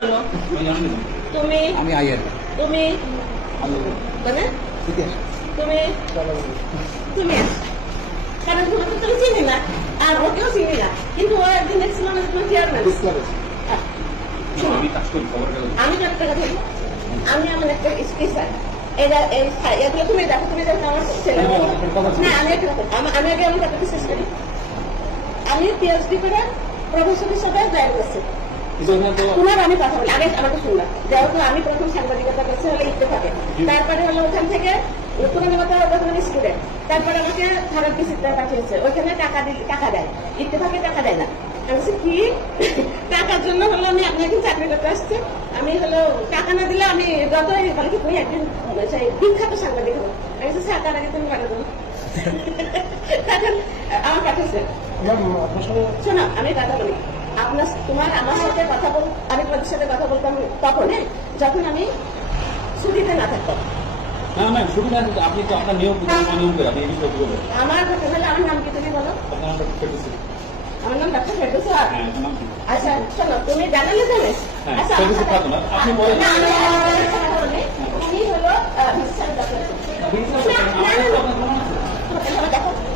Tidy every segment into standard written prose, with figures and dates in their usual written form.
তুমি আমি আইয়ের তুমি মানে তুমি তুমি কারণ তোমাকে তুমি চিনি না আর ওকেও চিনি না, কিন্তু ও একদিন দেখছিলাম তোমার চেয়ারম্যান। আমি তো একটা কথা বলি, আমি আমার একটা স্পেশাল এগুলো তুমি দেখো, তুমি দেখো আমার ছেলে না। আমি একটা কথা আমি আগে আমার কথাটা শেষ করি। আমি পিএইচডি করে প্রফেসর হিসাবে জয়েন করছি। তোমার আমি কথা বলি, আগে আমাকে শুনলাম। যেহেতু আমি প্রথম সাংবাদিকতা করছি হলে ইত্তেফাকে, তারপরে হলো ওখান থেকে পুরানো কথা স্টুডেন্ট, তারপরে আমাকে খারাপ কিছুতে পাঠিয়েছে, ওইখানে টাকা দেয়, ইত্তেফাকে টাকা দেয় না। আমি বলছি কি টাকার জন্য হলো আমি আপনাকে চাকরি করতে আসছি, আমি হলো টাকা না দিলে আমি যতই বলে কি তুমি একদিন সেই বিখ্যাত সাংবাদিক হবো। আমি বলছি স্যার তার আগে তুমি পাঠা দেবো। তখন আমার পাঠিয়েছে। শোনো আমি কথা বলি, আমার সাথে কথা বল, আমি তোমাদের সাথে কথা বলতাম তখন যখন আমি ছুটিতে না থাকতাম। আপনি তো আপনার নিয়ম করে আপনি এই বিষয়ে বলবেন। আমার কথা হলে আমার নাম কি তুমি বলো? আমার নাম ডাক্তার ফেরদৌস। আচ্ছা শোনো, তুমি জানালে জানে আপনি বলেন তুমি হলো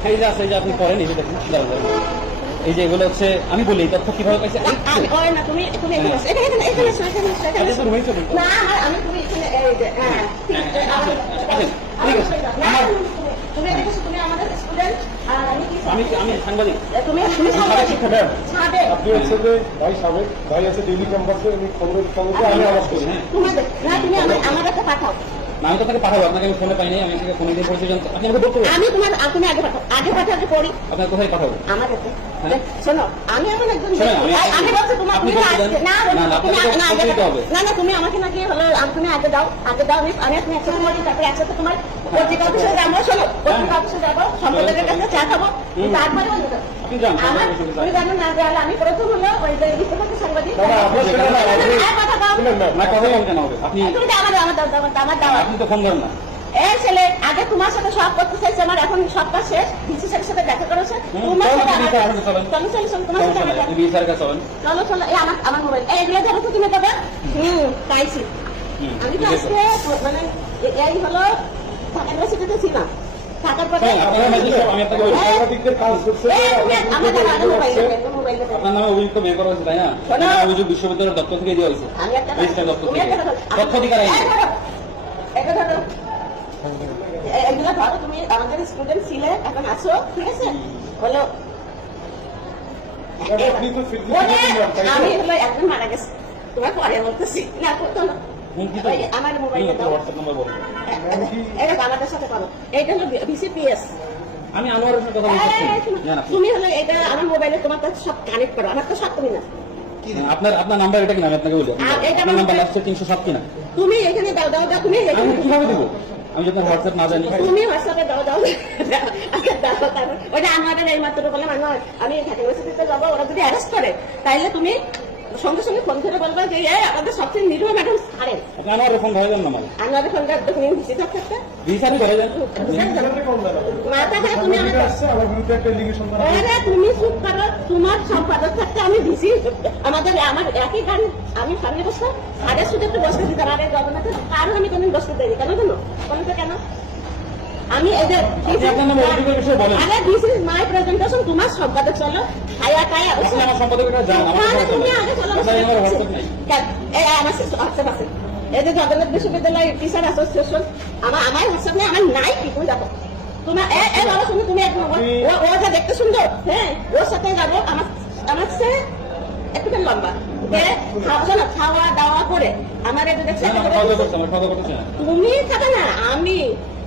এই যে আছে, এই যে আপনি করেন, এই যে দেখুন এই যে এগুলো হচ্ছে আমি বলি এই তথ্য কিভাবে পাইছে না। তুমি তুমি না আমি তুমি তুমি আমাদের স্টুডেন্ট আর আমি সাংবাদিক। তুমি আপনি হচ্ছে যে ভাই আছে ডেইলি ক্যাম্পাসে, আমি খবরের কাগজে আমি আওয়াজ করি। তুমি আমার কাছে পাঠাও। আমি তো তাকে পাঠাবো, আপনাকে আমি ফোনে পাইনি, আমি ফোনে দিয়ে পরিচয় জানতে আপনি আমাকে বলতে আমি তোমার তুমি আগে পাঠাও, আগে পাঠাতে পড়ি। আপনার কোথায় পাঠাবো? আমার কাছে শোনো, আমি এমন একজন আমি বলছি তোমার না তুমি আমাকে নাকি হলো তুমি আগে দাও আমি আপনি একসাথে বলি, তারপরে একসাথে তোমার পত্রিকা অফিসে যাবো। শোনো পত্রিকা অফিসে যাবো, সম্পাদকের কাছে চা খাবো, তারপরে আমার তুমি জানো না যে আমি প্রথম হলো ওই যে ইত্তেফাকের সাংবাদিক। আপনি তো ফোন করেন না। এই ছেলে আগে তোমার সাথে সব করতে চাইছে, আমার এখন সব কাজ শেষ, ডিসি স্যারের সাথে দেখা করেছে। তোমার চলো আমার মোবাইল এইগুলো যাবো তো তুমি দেবে। পাইছি আমি তো আজকে মানে এই হলো ঢাকা ইউনিভার্সিটিতে ছিলাম, থাকার পরে আপনার নামে অভিযোগ বের করা হয়েছে, তাই না? অভিযোগ বিশ্ববিদ্যালয়ের দপ্তর থেকে দেওয়া হয়েছে, তথ্য অধিকার আইন। এগুলো ধরো তুমি আমাদের স্টুডেন্ট ছিলে, এখন আছো, ঠিক আছে? হলো আমি হলো একজন মারা গেছে, তোমার পরে বলতেছি না করতো না। আমার মোবাইলটা দাও, এটা আমাদের সাথে করো। এইটা হলো বিসিপিএস। আমি আনোয়ারের সাথে কথা বলছি। তুমি হলো এটা আমার মোবাইলে তোমার কাছে সব কানেক্ট করো, আমার তো সব তুমি না। আপনার নাম্বার এটা কিনা? আমি আপনাকে বলি আপনার নাম্বার লাস্টে 307 কিনা? তুমি এখানে দাও তুমি আমি কিভাবে দেবো? আমি যদি হোয়াটসঅ্যাপ না জানি। তুমি হোয়াটসঅ্যাপে দাও ওটা আমাদের এই মাত্র বললাম আমি ঢাকা ইউনিভার্সিটিতে যাবো, ওরা যদি অ্যারেস্ট করে তাহলে তুমি সঙ্গে সঙ্গে ফোন করে বলবে যে আমাদের সবচেয়ে নিরীহ ম্যাডাম ছাড়েন। আনোয়ারের ফোন ধরে যান না? আনোয়ারের ফোন তুমি ভিসি থাকতে ভিসারি ধরে যান। মাথা খায় তুমি তুমি চুপ করো, তোমার সম্পাদক থাকতে আমি ভিসি আমার একই গাড়ি আমি সামনে বসতাম, আগে শুধু একটু বসতে দিতাম, আগে জগন্নাথে কারো আমি কোনদিন বসতে দেয়নি। কেন বলো কেন? আমি দিস ইজ মাই প্রেজেন্টেশন, তোমার সম্পাদক চলো খায়া তুমি আগে চলো। আমার হোয়াটসঅ্যাপ আছে, এই যে জগন্নাথ বিশ্ববিদ্যালয় টিচার অ্যাসোসিয়েশন, আমার হোয়াটসঅ্যাপ নেই, আমার নাই কি তুমি দেখো তোমার বাবা শুনে তুমি ও যা দেখতে সুন্দর, হ্যাঁ ওর সাথে যাবো। আমার সে একটু লম্বা, খাওয়া দাওয়া করে আমার তুমি খাবে না, আমি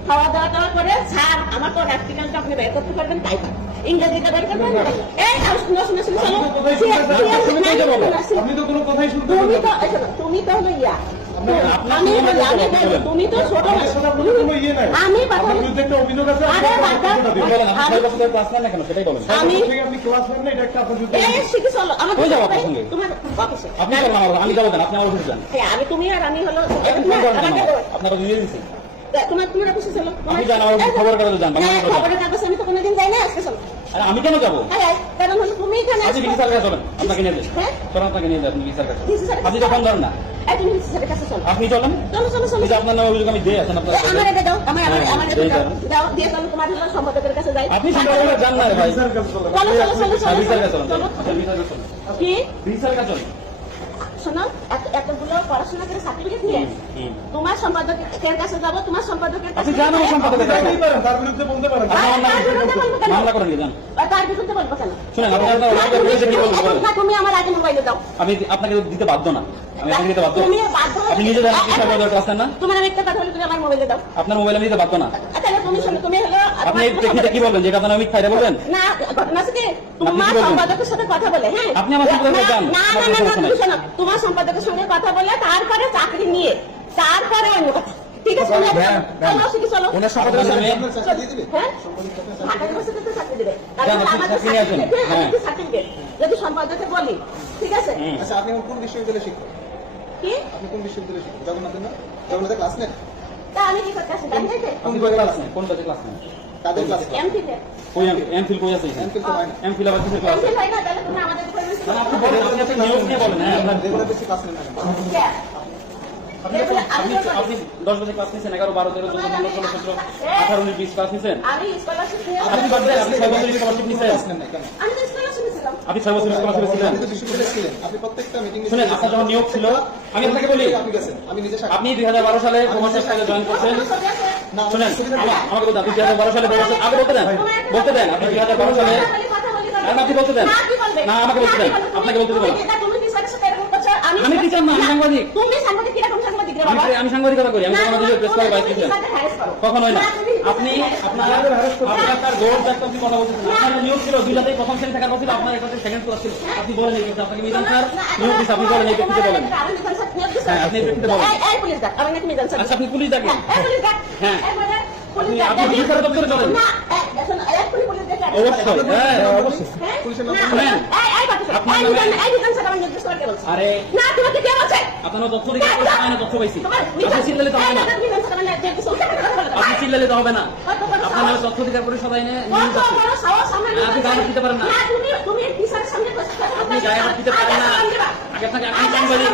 খাওয়া দাওয়া করে স্যার আমার তো আর্টিকেলটা আপনি বের করতে পারবেন, তাই ইংরেজিটা বের করবেন। তুমি তো হলো ইয়া, তুমি তো ছোট, আমি তুমি আর আমি হলো তোমার অফিসে চলো, খবরের কাগজ আমি তো কোনোদিন যাই না, আজকে চলো। আরে আমি কেন যাবো? কারণ হলো তুমি এখানে আপনি ডিসি স্যারের কাছে চলেন, আপনাকে নিয়ে যান। হ্যাঁ? চলেন, আপনাকে নিয়ে যান ডিসি স্যারের কাছে। ডিসি স্যারের কাছে? আপনি যখন ধরেন না, তুমি ডিসি স্যারের কাছে চলো। আপনি চলেন। চলো চলো চলো। এই যে আপনার নামে অভিযোগ আমি দিয়ে আসেন আপনার কাছে। আমার এটা দাও, আমার হ্যাঁ, আমার দিয়ে এটা দাও। যান। দাও দিয়ে চলো তোমার হলো সম্পাদকের কাছে যাই। আপনি সম্পর্কে জান না রে ভাই। স্যার কাছে চলে চলো চলো চলো চলো ডিসি স্যারের কাছে চলেন। চলো। আচ্ছা, ডিসি স্যারের কাছে চলেন। কি ডিসি স্যারের কাছে চলেন। শোনো, এতগুলো পড়াশোনা করে সার্টিফিকেট নিয়ে হুম। তোমার সম্পাদকের কাছে যাবো, তোমার সম্পাদকের কাছে আপনি যান আমার সম্পাদকের কাছে। বলতেই পারেন, তার বিরুদ্ধে বলতে পারেন। আপনি আমার নামে তার বিরুদ্ধে বলবো কেন? মামলা করেন কেন? তার বিরুদ্ধে বলবো কেন? শুনেন, আপনি আপনার অভিযোগের বিরুদ্ধে কি বলবেন বলেন? না, তুমি আমার আগে মোবাইলে দাও। আমি আপনাকে দিতে বাধ্য না। আমি আপনাকে দিতে বাধ্য। তুমি বাধ্য হলে- আপনি নিজে জানেন কি সম্পাদকের ক্লাস নেন না? তোমার আমি একটা কথা বলি, তুমি আমার মোবাইলে দাও। আপনার মোবাইল আমি দিতে বাধ্য না। তাহলে তুমি শোনো, তুমি হলো আপনি এই প্রেক্ষিতে কি বলবেন যে কথা আমি মিথ্যা এটা বলবেন? না, ঘটনা আছে কি আপনি তোমার কি বলবেন? সম্পাদকের সাথে কথা বলে, হ্যাঁ আপনি আমার সম্পাদকের যান। না না না না, তুমি শোনো, তোমার সম্পাদকের সঙ্গে কথা বলে তারপরে চাকরি নিয়ে তারপরে অন্য কথা, ঠিক আছে? চলো, শিখে চলো। ওনার সম্পাদকের সামনে হ্যাঁ? ঢাকা ইউনিভার্সিটিতে চাকরি দিবে। তারপরে আপনি আমাদের চাকরি নিয়ে আসেন। certificate, হ্যাঁ। আমাদের certificate। যদি সম্পাদককে বলি, ঠিক আছে? হুম। আচ্ছা, আপনি এখন কোন বিশ্ববিদ্যালয়ে শিক্ষক? কি? আপনি কোন বিশ্ববিদ্যালয়ে শিক্ষক? জগন্নাথের না? জগন্নাথের ক্লাস নেন? তা আমি কি করতে আসি? জানি না? কোন ক্লাস নেন? কোন ক্লাস নেন? কাদের ক্লাস নেন? এমফিলে। কই এমফিল কই আছে এখানে? এমফিল তো হয় না। এমফিল আবার কিসের ক্লাস? এমফিল হয় না, তাহলে তুমি আমাদের উপরে বেশি মানে আপনি বলেন, আপনি আপনার নিয়োগ নিয়ে বলেন। হ্যাঁ, আপনার রেগুলার বেসিস ক্লাস নেন না কেন? কে? আপনি 10 বছর ক্লাস নিয়েছেন, 11, 12, 13, 14, 15, 16, 17, 18, 19, 20 ক্লাস নিয়েছেন। আমি স্কলারশিপ নিয়ে আপনি বাদ দেন, আপনি 6 বছর স্কলারশিপ নিয়েছেন। ক্লাস নেন না কেন? আমি তো স্কলারশিপ নিয়েছিলাম। আপনি 6 বছর স্কলারশিপ ছিলেন। আপনি তো বিশ্ববিদ্যালয়ে ছিলেন। আপনি প্রত্যেকটা মিটিং শুনেন, আপনার যখন নিয়োগ ছিল, আমি আপনাকে বলি, আপনি গেছেন। আমি নিজে সাক্ষী। আপনি 2012 সালে প্রমোশন সালে জয়েন করছেন। না, আমার শুনেন, সুবিধা নেই। আমাকে বলতে আপনি 2012 সালে প্রমোশন আগে বলতে দেন, বলতে দেন। আপনি 2012 সালে আর আপনি বলতে দেন। না, আমাকে বলতে দেন। আপনাকে বলতে দেন। আমি টিচার না, আমি সাংবাদিক। তুমি সাংবাদিক কিরকম সাংবাদিক রে বাবা? আমি সাংবাদিকতা করি। আমি বাংলাদেশের প্রেস ক্লাবের ভাইস প্রেসিডেন্ট। কখনোই না। আপনি আপনার গৌরব দেখতে আপনি কথা বলছেন। আপনার নিয়োগ ছিল 2 জাতেই প্রথম শ্রেণী থাকার কথা ছিল, আপনার একটা সেকেন্ড ক্লাস ছিল। আপনি বলেন এই কথা, আপনাকে মিজান স্যার নিয়োগ দিচ্ছে, আপনি বলেন এই প্রেক্ষিতে বলেন। হ্যাঁ, আপনি এই প্রেক্ষিতে বলেন। এই পুলিশ ডাক, আমি নাকি মিজান স্যার। আচ্ছা, আপনি পুলিশ ডাকেন। এই পুলিশ ডাক। হ্যাঁ। পুলিশ ডাক। আপনি পুলিশ স্যারের দপ্তরে চলেন। না, এখন এক্ষুনি পুলিশ ডাক। অবশ্যই। হ্যাঁ, অবশ্যই। হ্যাঁ? পুলিশের না, নাম শুনেন। এই বাচ্চা, আপনার এই নামে- মিজান, এই মিজান স্যার আমার নির্দেশ করে কে বলছে? আরে না, তোমাকে কে বলছে? আপনার তথ্য দিকে পায় না, তথ্য পাইছি। তোমার আপনি চিল্লালে তো হবে না। মিজান স্যার আমার নির্দেশ করছে। আপনি চিল্লালে তো হবে না। কত বড় আপনার নামে সাহস? তথ্য অধিকার পরিষদ আইনে কত নিয়োগ আছে। বড় সাহস আমার আপনি মিজান গায়ে হাত দিতে পারেন না। না, তুমি টিচারের সামনে কথা বলছো। আপনি গায়ে হাত দিতে পারেন না। আগে আপনাকে আমি সাংবাদিক,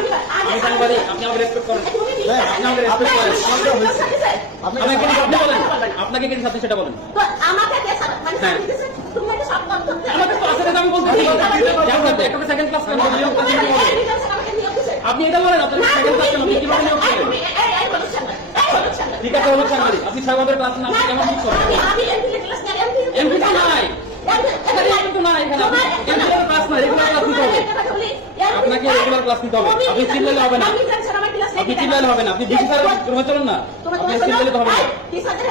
আমি সাংবাদিক, আপনি আমাকে রেসপেক্ট করেন। আপনি আমাকে রেসপেক্ট করেন। আপনাকে কে দিচ্ছে আপনি বলেন। আপনাকে কে দিচ্ছে আপনি সেটা বলেন। তো আমাকে কে সারা মানে হ্যাঁ। দিতেছে, তুমি নাকি সব কাম করতে আমাকে তো আসলে আমি বলতে পারি। একটা সেকেন্ড ক্লাস কেন নিয়োগ করছেন কি বলেন? আপনি এটা বলেন, আপনার সেকেন্ড ক্লাস কেন আপনি কিভাবে নিয়োগ করবেন? ঠিক আছে, হলো সাংবাদিক। আপনি 6 বছরের ক্লাস না, আপনি কেমন ঠিক করেন? এমপি তো নাই। এমপি তো নাই এখানে। এমপি ক্লাস না, রেগুলার ক্লাস নিতে হবে। আপনাকে রেগুলার ক্লাস নিতে হবে। আপনি চিল্লালে হবে না। আপনি চিল্লালে হবে না। আপনি ডিসি স্যারের রুমে চলুন না। আপনি চিল্লালে তো হবে না।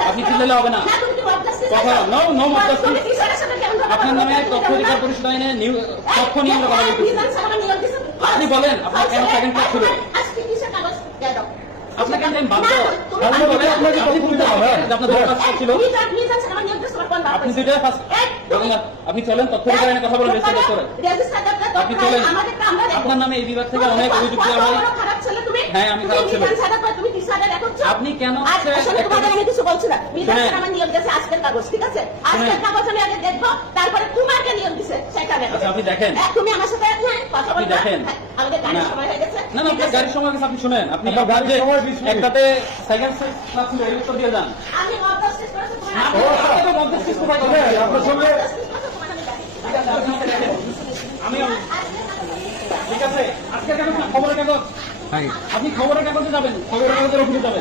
আপনি চিল্লালে হবে না। কথা নো নো মত আপনার নামে তথ্য অধিকার পরিষদ আইনে তথ্য নিয়ে আমরা কথা বলতেছি। আপনি বলেন, আপনার কেন সেকেন্ড ক্লাস ছিল? আপনাকে আমি বাধ্য। আপনি বলেন, আপনাকে কথা বলতে হবে যে আপনার 2 ক্লাস ছিল। আপনি দুইটা ফার্স্ট আপনি চলেন, তথ্য অধিকার আইনে কথা বলেন রেজিস্টার দপ্তরে। আপনি চলেন। আপনার নামে এই বিভাগ থেকে অনেক অভিযোগ দেওয়া হয়। হ্যাঁ, আমি খারাপ ছিল। আপনি কেন আমি কিছু বলছি না। শুনেন। আমার নিয়োগ দিয়েছে আজকের কাগজ, ঠিক আছে? আজকের কাগজ আমি আগে দেখবো, তারপরে তোমাকে নিয়োগ দিছে সেটা দেখো। আচ্ছা, আপনি দেখেন। তুমি আমার সাথে কথা আপনি বলবে? দেখেন। হ্যাঁ, আমাদের গাড়ির না। সময় হয়ে গেছে। না না, আপনার গাড়ির সময় গেছে, আপনি শুনেন। আপনি আপনার আপনার গাড়ির যে সময় 20 মিনিট। একটাতে সেকেন্ড ক্লাস ছিল, এই উত্তর দিয়ে যান। আমি মদ্য শেষ করেছি, তোমার না, আগে। আপনি তো মধ্যে শেষ কোথায় হ্যাঁ, করবেন? আপনার সঙ্গে মদ্য শেষ করেছি, তোমার আমি দেখি। ঠিক আছে, আপনি আমাকে দেখেন। ঠিক আছে, আজকের কাগজ না, খবরের কাগজ। আপনি খবরের কাগজে যাবেন, খবরের কাগজের অফিসে যাবেন।